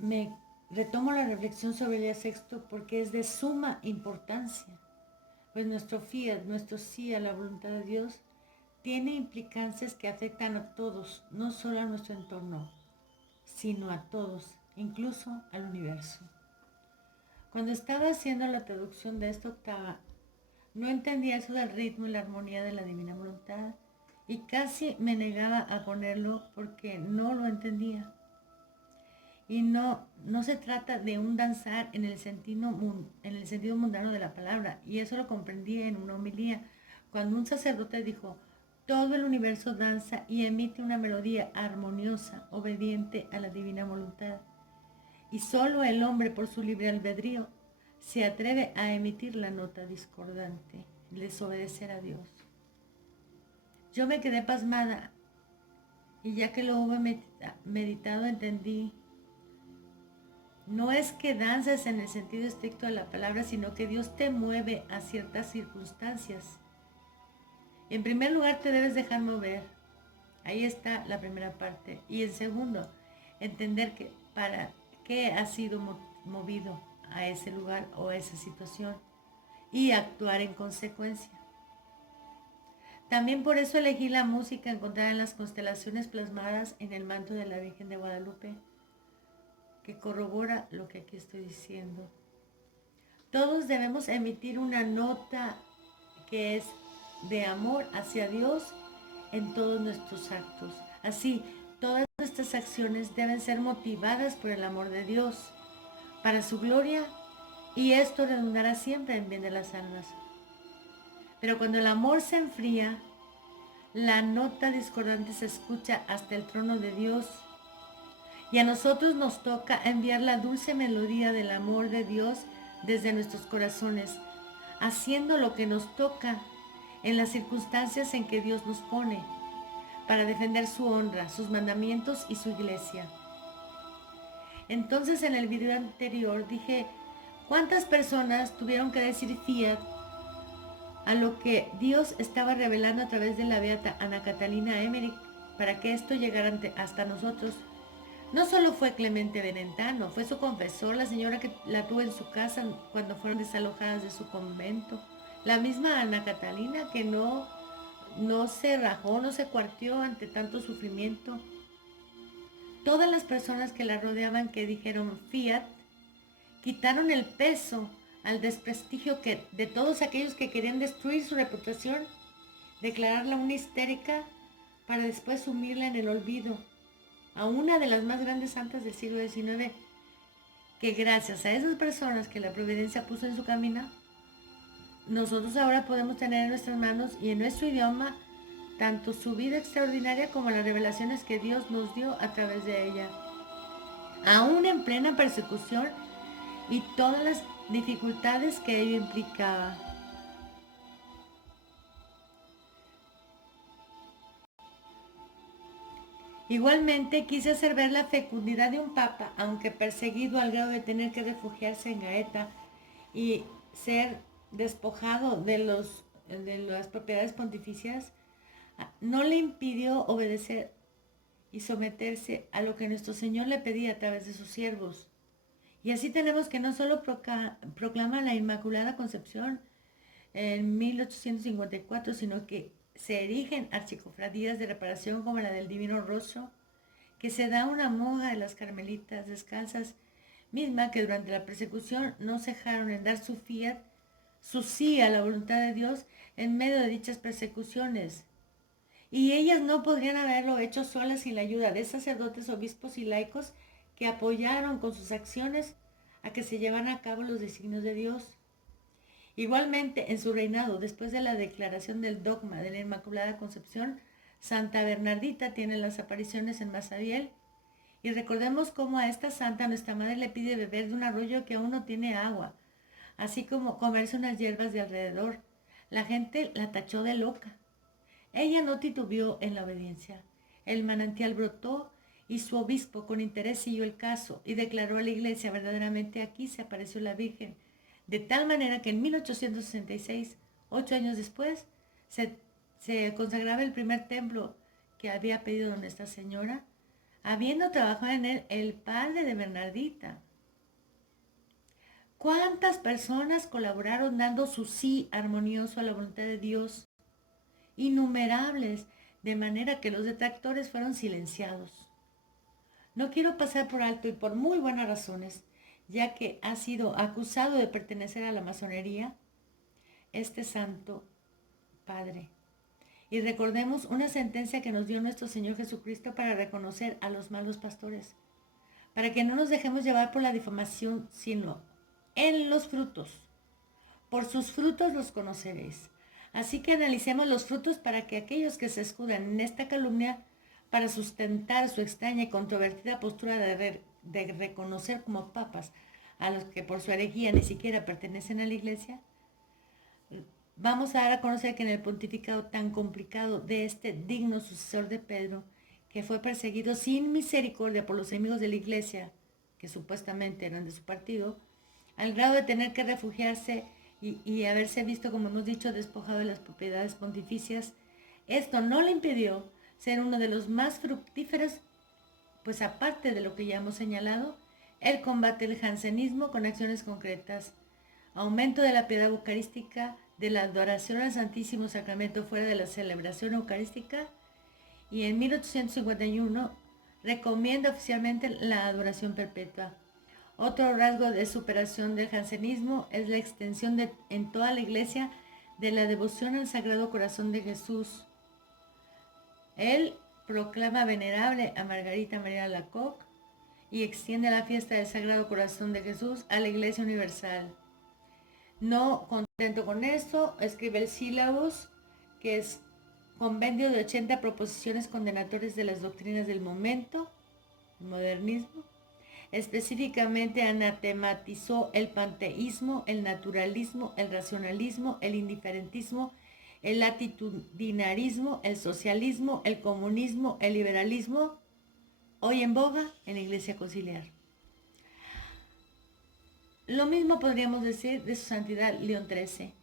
me retomo la reflexión sobre el día sexto porque es de suma importancia, pues nuestro fiat, nuestro sí a la voluntad de Dios, tiene implicancias que afectan a todos, no solo a nuestro entorno, sino a todos, incluso al universo. Cuando estaba haciendo la traducción de esta octava, no entendía eso del ritmo y la armonía de la divina voluntad y casi me negaba a ponerlo porque no lo entendía. Y no se trata de un danzar en el sentido mundano de la palabra, y eso lo comprendí en una homilía, cuando un sacerdote dijo: todo el universo danza y emite una melodía armoniosa, obediente a la divina voluntad. Y solo el hombre, por su libre albedrío, se atreve a emitir la nota discordante, desobedecer a Dios. Yo me quedé pasmada, y ya que lo hube meditado, entendí. No es que danzas en el sentido estricto de la palabra, sino que Dios te mueve a ciertas circunstancias. En primer lugar, te debes dejar mover. Ahí está la primera parte. Y en segundo, entender que para qué has sido movido a ese lugar o a esa situación y actuar en consecuencia. También por eso elegí la música encontrada en las constelaciones plasmadas en el manto de la Virgen de Guadalupe, que corrobora lo que aquí estoy diciendo. Todos debemos emitir una nota que es de amor hacia Dios en todos nuestros actos. Así, todas nuestras acciones deben ser motivadas por el amor de Dios, para su gloria, y esto redundará siempre en bien de las almas. Pero cuando el amor se enfría, la nota discordante se escucha hasta el trono de Dios, y a nosotros nos toca enviar la dulce melodía del amor de Dios desde nuestros corazones, haciendo lo que nos toca en las circunstancias en que Dios nos pone, para defender su honra, sus mandamientos y su iglesia. Entonces, en el video anterior dije cuántas personas tuvieron que decir fiat a lo que Dios estaba revelando a través de la beata Ana Catalina Emmerich para que esto llegara hasta nosotros. No solo fue Clemente Benentano, fue su confesor, la señora que la tuvo en su casa cuando fueron desalojadas de su convento. La misma Ana Catalina que no se rajó, no se cuarteó ante tanto sufrimiento. Todas las personas que la rodeaban que dijeron fiat, quitaron el peso al desprestigio de todos aquellos que querían destruir su reputación, declararla una histérica para después sumirla en el olvido, a una de las más grandes santas del siglo XIX, que gracias a esas personas que la providencia puso en su camino, nosotros ahora podemos tener en nuestras manos y en nuestro idioma tanto su vida extraordinaria como las revelaciones que Dios nos dio a través de ella. Aún en plena persecución y todas las dificultades que ello implicaba. Igualmente quise hacer ver la fecundidad de un papa, aunque perseguido al grado de tener que refugiarse en Gaeta y ser despojado de las propiedades pontificias, no le impidió obedecer y someterse a lo que nuestro Señor le pedía a través de sus siervos. Y así tenemos que no solo proclama la Inmaculada Concepción en 1854, sino que se erigen archicofradías de reparación como la del Divino Rostro, que se da una monja de las Carmelitas Descalzas, misma que durante la persecución no cejaron en dar su fiat, su sí a la voluntad de Dios en medio de dichas persecuciones. Y ellas no podrían haberlo hecho solas sin la ayuda de sacerdotes, obispos y laicos que apoyaron con sus acciones a que se llevaran a cabo los designios de Dios. Igualmente, en su reinado, después de la declaración del dogma de la Inmaculada Concepción, Santa Bernardita tiene las apariciones en Masabiel. Y recordemos cómo a esta santa nuestra madre le pide beber de un arroyo que aún no tiene agua, así como comerse unas hierbas de alrededor. La gente la tachó de loca. Ella no titubeó en la obediencia. El manantial brotó y su obispo con interés siguió el caso y declaró a la iglesia: verdaderamente aquí se apareció la Virgen, de tal manera que en 1866, 8 años después, se consagraba el primer templo que había pedido Nuestra Señora habiendo trabajado en él el padre de Bernardita. ¿Cuántas personas colaboraron dando su sí armonioso a la voluntad de Dios? Innumerables, de manera que los detractores fueron silenciados. No quiero pasar por alto y por muy buenas razones, ya que ha sido acusado de pertenecer a la masonería, este santo padre. Y recordemos una sentencia que nos dio nuestro Señor Jesucristo para reconocer a los malos pastores, para que no nos dejemos llevar por la difamación, sino en los frutos. Por sus frutos los conoceréis. Así que analicemos los frutos para que aquellos que se escudan en esta calumnia para sustentar su extraña y controvertida postura de reconocer como papas a los que por su herejía ni siquiera pertenecen a la iglesia, vamos a dar a conocer que en el pontificado tan complicado de este digno sucesor de Pedro, que fue perseguido sin misericordia por los enemigos de la iglesia, que supuestamente eran de su partido, al grado de tener que refugiarse y haberse visto, como hemos dicho, despojado de las propiedades pontificias, esto no le impidió ser uno de los más fructíferos, pues aparte de lo que ya hemos señalado, el combate del jansenismo con acciones concretas, aumento de la piedad eucarística, de la adoración al Santísimo Sacramento fuera de la celebración eucarística, y en 1851 recomienda oficialmente la adoración perpetua. Otro rasgo de superación del jansenismo es la extensión en toda la iglesia de la devoción al Sagrado Corazón de Jesús. Él proclama venerable a Margarita María Alacoque y extiende la fiesta del Sagrado Corazón de Jesús a la Iglesia Universal. No contento con esto, escribe el Sílabus, que es compendio de 80 proposiciones condenatorias de las doctrinas del momento, el modernismo. Específicamente anatematizó el panteísmo, el naturalismo, el racionalismo, el indiferentismo, el latitudinarismo, el socialismo, el comunismo, el liberalismo, hoy en boga en la Iglesia Conciliar. Lo mismo podríamos decir de su santidad León XIII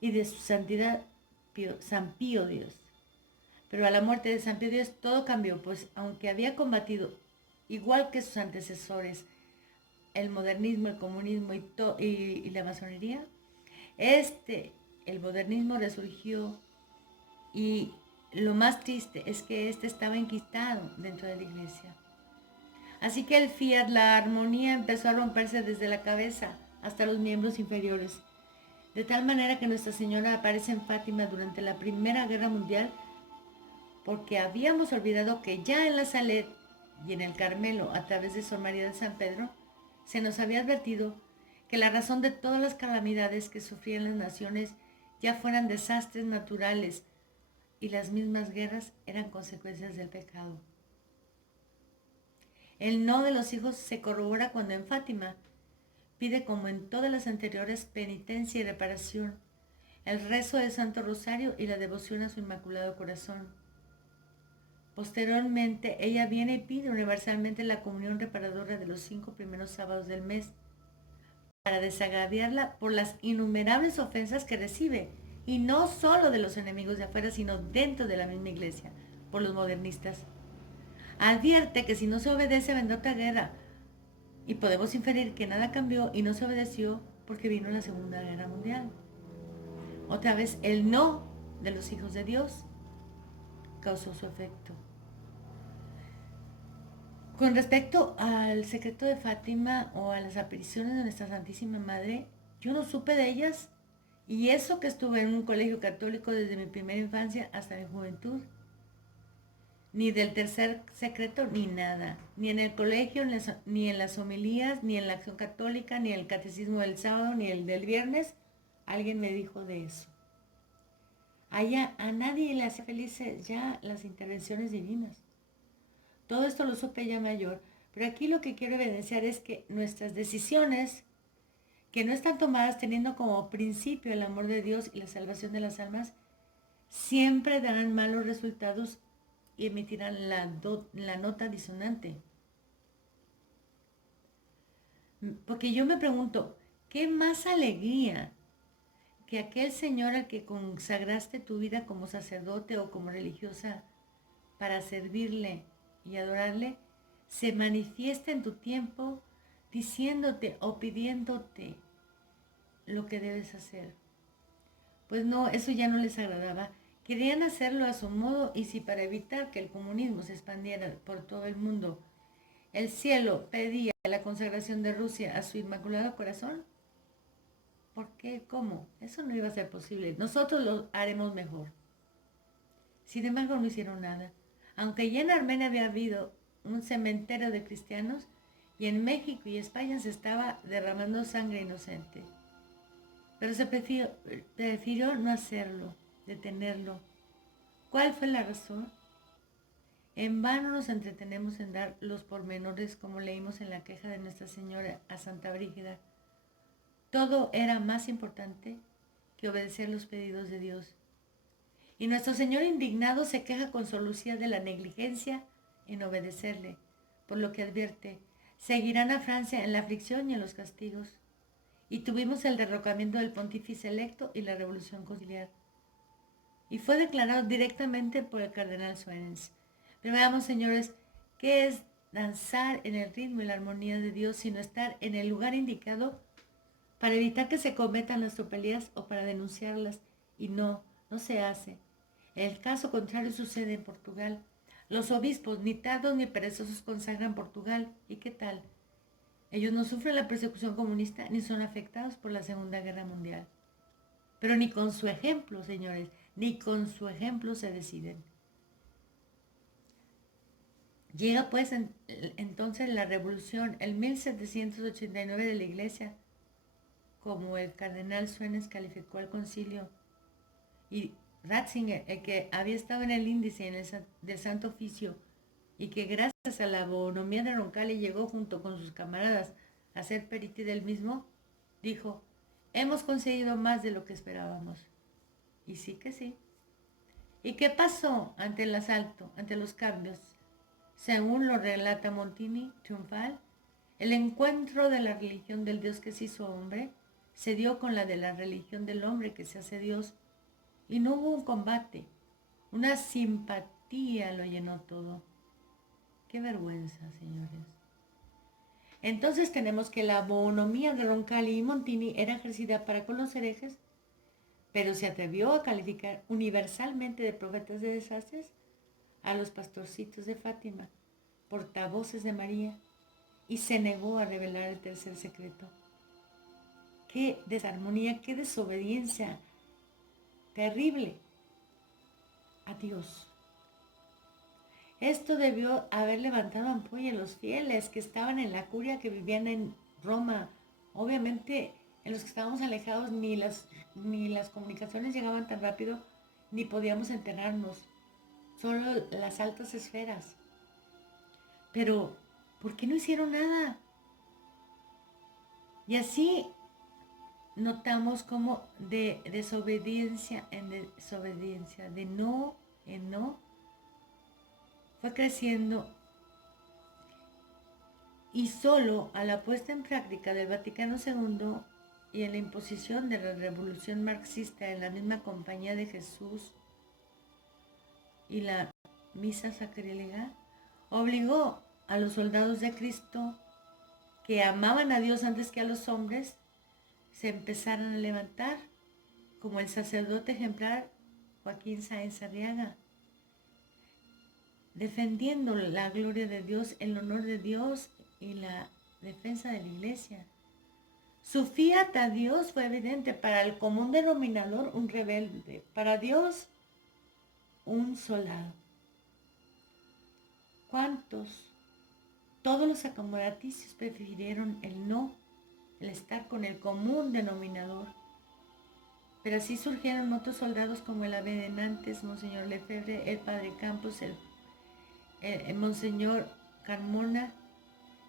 y de su santidad San Pío X. Pero a la muerte de San Pío X todo cambió, pues aunque había combatido, igual que sus antecesores, el modernismo, el comunismo y la masonería, el modernismo resurgió, y lo más triste es que estaba enquistado dentro de la iglesia. Así que el fiat, la armonía, empezó a romperse desde la cabeza hasta los miembros inferiores, de tal manera que Nuestra Señora aparece en Fátima durante la Primera Guerra Mundial, porque habíamos olvidado que ya en la Salet y en el Carmelo, a través de Sor María de San Pedro, se nos había advertido que la razón de todas las calamidades que sufrían las naciones, ya fueran desastres naturales y las mismas guerras, eran consecuencias del pecado. El no de los hijos se corrobora cuando en Fátima pide, como en todas las anteriores, penitencia y reparación, el rezo del Santo Rosario y la devoción a su Inmaculado Corazón. Posteriormente, ella viene y pide universalmente la comunión reparadora de los 5 primeros sábados del mes, para desagraviarla por las innumerables ofensas que recibe, y no solo de los enemigos de afuera, sino dentro de la misma iglesia, por los modernistas. Advierte que si no se obedece vendrá otra guerra, y podemos inferir que nada cambió y no se obedeció porque vino la Segunda Guerra Mundial. Otra vez, el no de los hijos de Dios causó su efecto. Con respecto al secreto de Fátima o a las apariciones de Nuestra Santísima Madre, yo no supe de ellas, y eso que estuve en un colegio católico desde mi primera infancia hasta mi juventud. Ni del tercer secreto, ni nada. Ni en el colegio, ni en las homilías, ni en la acción católica, ni en el catecismo del sábado, ni el del viernes, alguien me dijo de eso. Allá a nadie le hace felices ya las intervenciones divinas. Todo esto lo supe ya mayor, pero aquí lo que quiero evidenciar es que nuestras decisiones, que no están tomadas teniendo como principio el amor de Dios y la salvación de las almas, siempre darán malos resultados y emitirán la nota disonante. Porque yo me pregunto, ¿qué más alegría que aquel Señor al que consagraste tu vida como sacerdote o como religiosa para servirle y adorarle, se manifiesta en tu tiempo diciéndote o pidiéndote lo que debes hacer. Pues no, eso ya no les agradaba. Querían hacerlo a su modo y si para evitar que el comunismo se expandiera por todo el mundo, el cielo pedía la consagración de Rusia a su Inmaculado Corazón, ¿por qué? ¿Cómo? Eso no iba a ser posible. Nosotros lo haremos mejor. Sin embargo, no hicieron nada. Aunque ya en Armenia había habido un cementerio de cristianos y en México y España se estaba derramando sangre inocente. Pero se prefirió no hacerlo, detenerlo. ¿Cuál fue la razón? En vano nos entretenemos en dar los pormenores como leímos en la queja de Nuestra Señora a Santa Brígida. Todo era más importante que obedecer los pedidos de Dios. Y nuestro Señor indignado se queja con Sor Lucía de la negligencia en obedecerle, por lo que advierte, seguirán a Francia en la aflicción y en los castigos. Y tuvimos el derrocamiento del pontífice electo y la revolución conciliar. Y fue declarado directamente por el cardenal Suenens. Pero veamos, señores, ¿qué es danzar en el ritmo y la armonía de Dios sino estar en el lugar indicado para evitar que se cometan las tropelías o para denunciarlas? Y no se hace. El caso contrario sucede en Portugal. Los obispos, ni tardos ni perezosos, consagran Portugal. ¿Y qué tal? Ellos no sufren la persecución comunista ni son afectados por la Segunda Guerra Mundial. Pero ni con su ejemplo, señores, ni con su ejemplo se deciden. Llega pues entonces la revolución, el 1789 de la Iglesia, como el cardenal Suenens calificó al concilio, y Ratzinger, el que había estado en el índice del Santo Oficio y que gracias a la bonomía de Roncalli llegó junto con sus camaradas a ser periti del mismo, dijo, hemos conseguido más de lo que esperábamos. Y sí que sí. ¿Y qué pasó ante el asalto, ante los cambios? Según lo relata Montini, triunfal, el encuentro de la religión del Dios que se hizo hombre se dio con la de la religión del hombre que se hace Dios. Y no hubo un combate, una simpatía lo llenó todo. Qué vergüenza, señores. Entonces tenemos que la bonomía de Roncalli y Montini era ejercida para con los herejes, pero se atrevió a calificar universalmente de profetas de desastres a los pastorcitos de Fátima, portavoces de María, y se negó a revelar el tercer secreto. Qué desarmonía, qué desobediencia terrible a Dios. Esto debió haber levantado ampolla en los fieles que estaban en la curia, que vivían en Roma. Obviamente, en los que estábamos alejados ni las comunicaciones llegaban tan rápido, ni podíamos enterarnos. Solo las altas esferas. Pero, ¿por qué no hicieron nada? Y así notamos como de desobediencia en desobediencia, de no en no, fue creciendo, y solo a la puesta en práctica del Vaticano II y en la imposición de la revolución marxista en la misma Compañía de Jesús y la misa sacrílega, obligó a los soldados de Cristo que amaban a Dios antes que a los hombres, se empezaran a levantar, como el sacerdote ejemplar Joaquín Sáenz Arriaga, defendiendo la gloria de Dios, el honor de Dios y la defensa de la Iglesia. Su fiat a Dios fue evidente: para el común denominador un rebelde, para Dios un soldado. ¿Cuántos? Todos los acomodaticios prefirieron el no, el estar con el común denominador. Pero así surgieron otros soldados como el Abbé Nantes, Monseñor Lefebvre, el Padre Campos, el Monseñor Carmona,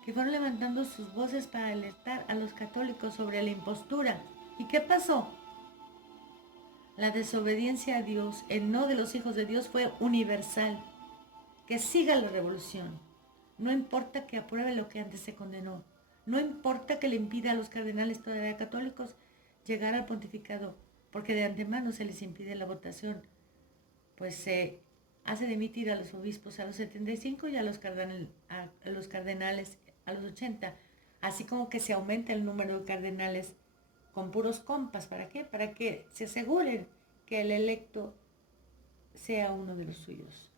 que fueron levantando sus voces para alertar a los católicos sobre la impostura. ¿Y qué pasó? La desobediencia a Dios, el no de los hijos de Dios fue universal. Que siga la revolución. No importa que apruebe lo que antes se condenó. No importa que le impida a los cardenales todavía católicos llegar al pontificado, porque de antemano se les impide la votación, pues se hace dimitir a los obispos a los 75 y a los cardenales a los 80, así como que se aumenta el número de cardenales con puros compas. ¿Para qué? Para que se aseguren que el electo sea uno de los suyos.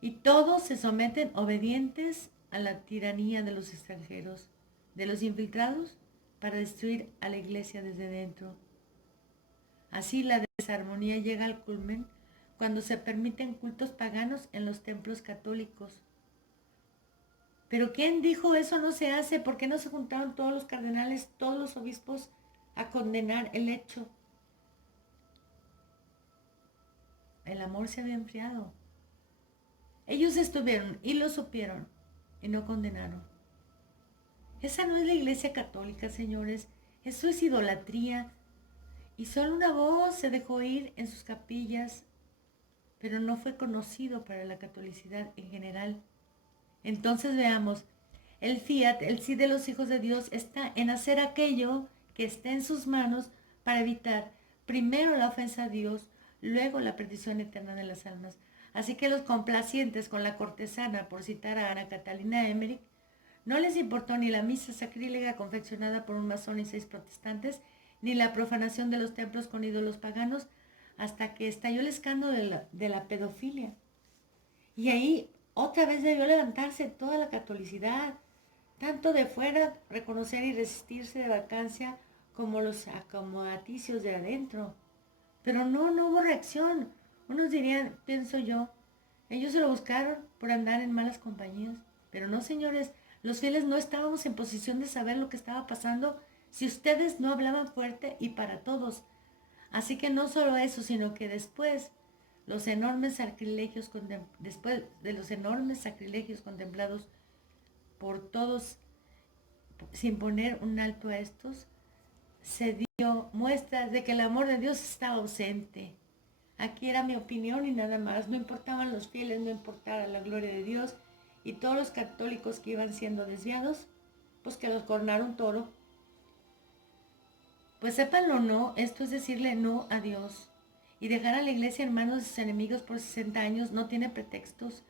Y todos se someten obedientes a la tiranía de los extranjeros, de los infiltrados, para destruir a la iglesia desde dentro. Así la desarmonía llega al culmen cuando se permiten cultos paganos en los templos católicos. Pero ¿quién dijo eso no se hace? ¿Por qué no se juntaron todos los cardenales, todos los obispos a condenar el hecho? El amor se había enfriado. Ellos estuvieron y lo supieron y no condenaron. Esa no es la iglesia católica, señores. Eso es idolatría. Y solo una voz se dejó oír en sus capillas, pero no fue conocido para la catolicidad en general. Entonces veamos, el fiat, el sí de los hijos de Dios, está en hacer aquello que esté en sus manos para evitar primero la ofensa a Dios, luego la perdición eterna de las almas. Así que los complacientes con la cortesana, por citar a Ana Catalina Emmerich, no les importó ni la misa sacrílega confeccionada por un masón y 6 protestantes, ni la profanación de los templos con ídolos paganos, hasta que estalló el escándalo de la pedofilia. Y ahí otra vez debió levantarse toda la catolicidad, tanto de fuera reconocer y resistirse de vacancia, como los acomodaticios de adentro. Pero no hubo reacción. Unos dirían, pienso yo, ellos se lo buscaron por andar en malas compañías. Pero no, señores, los fieles no estábamos en posición de saber lo que estaba pasando si ustedes no hablaban fuerte y para todos. Así que no solo eso, sino que después de los enormes sacrilegios contemplados por todos sin poner un alto a estos, se dio muestras de que el amor de Dios estaba ausente. Aquí era mi opinión y nada más. No importaban los fieles, no importaba la gloria de Dios, y todos los católicos que iban siendo desviados, pues que los coronaron toro. Pues sépanlo o no, esto es decirle no a Dios. Y dejar a la iglesia en manos de sus enemigos por 60 años no tiene pretextos.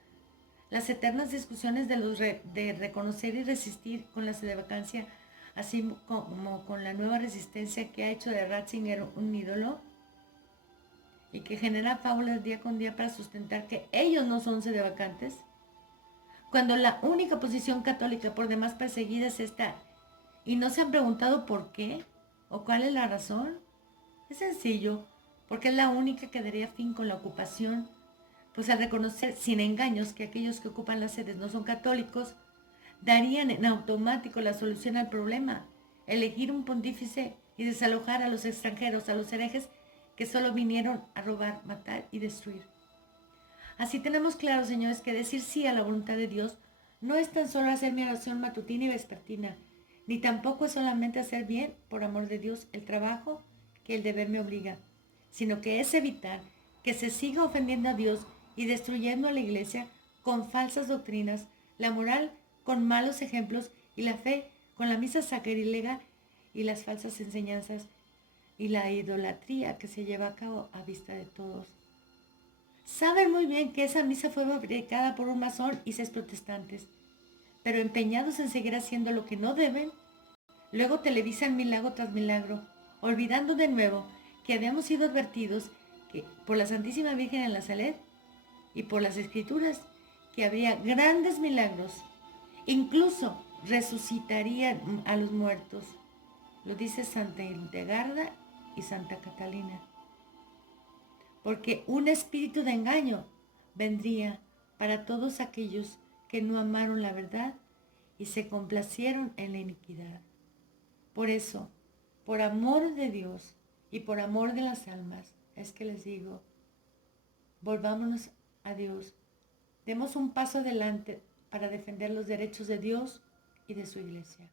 Las eternas discusiones de reconocer y resistir con la sedevacancia, así como con la nueva resistencia que ha hecho de Ratzinger un ídolo y que genera fábulas día con día para sustentar que ellos no son sedevacantes, cuando la única posición católica por demás perseguida es esta, y no se han preguntado por qué o cuál es la razón. Es sencillo, porque es la única que daría fin con la ocupación, pues al reconocer sin engaños que aquellos que ocupan las sedes no son católicos, darían en automático la solución al problema: elegir un pontífice y desalojar a los extranjeros, a los herejes que solo vinieron a robar, matar y destruir. Así tenemos claro, señores, que decir sí a la voluntad de Dios no es tan solo hacer mi oración matutina y vespertina, ni tampoco es solamente hacer bien, por amor de Dios, el trabajo que el deber me obliga, sino que es evitar que se siga ofendiendo a Dios y destruyendo a la iglesia con falsas doctrinas, la moral con malos ejemplos y la fe con la misa sacrilega y las falsas enseñanzas y la idolatría que se lleva a cabo a vista de todos. Saben muy bien que esa misa fue fabricada por un masón y 6 protestantes, pero empeñados en seguir haciendo lo que no deben, luego televisan milagro tras milagro, olvidando de nuevo que habíamos sido advertidos que por la Santísima Virgen en la Salet y por las Escrituras que habría grandes milagros, incluso resucitarían a los muertos. Lo dice Santa Hildegarda y Santa Catalina. Porque un espíritu de engaño vendría para todos aquellos que no amaron la verdad y se complacieron en la iniquidad. Por eso, por amor de Dios y por amor de las almas, es que les digo, volvámonos a Dios, demos un paso adelante para defender los derechos de Dios y de su iglesia.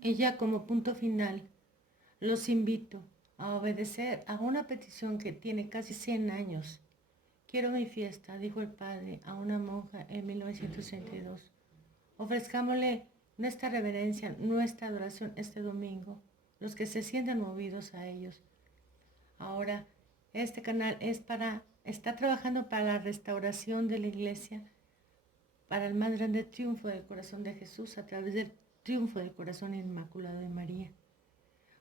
Y ya como punto final, los invito a obedecer a una petición que tiene casi 100 años. Quiero mi fiesta, dijo el padre a una monja en 1932. Ofrezcámosle nuestra reverencia, nuestra adoración este domingo, los que se sientan movidos a ellos. Ahora, este canal es para está trabajando para la restauración de la iglesia, para el más grande triunfo del corazón de Jesús a través del triunfo del corazón inmaculado de María.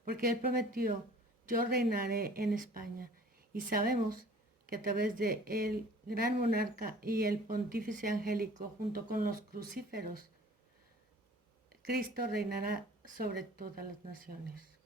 Porque Él prometió, yo reinaré en España. Y sabemos que a través de el gran monarca y el pontífice angélico, junto con los crucíferos, Cristo reinará sobre todas las naciones.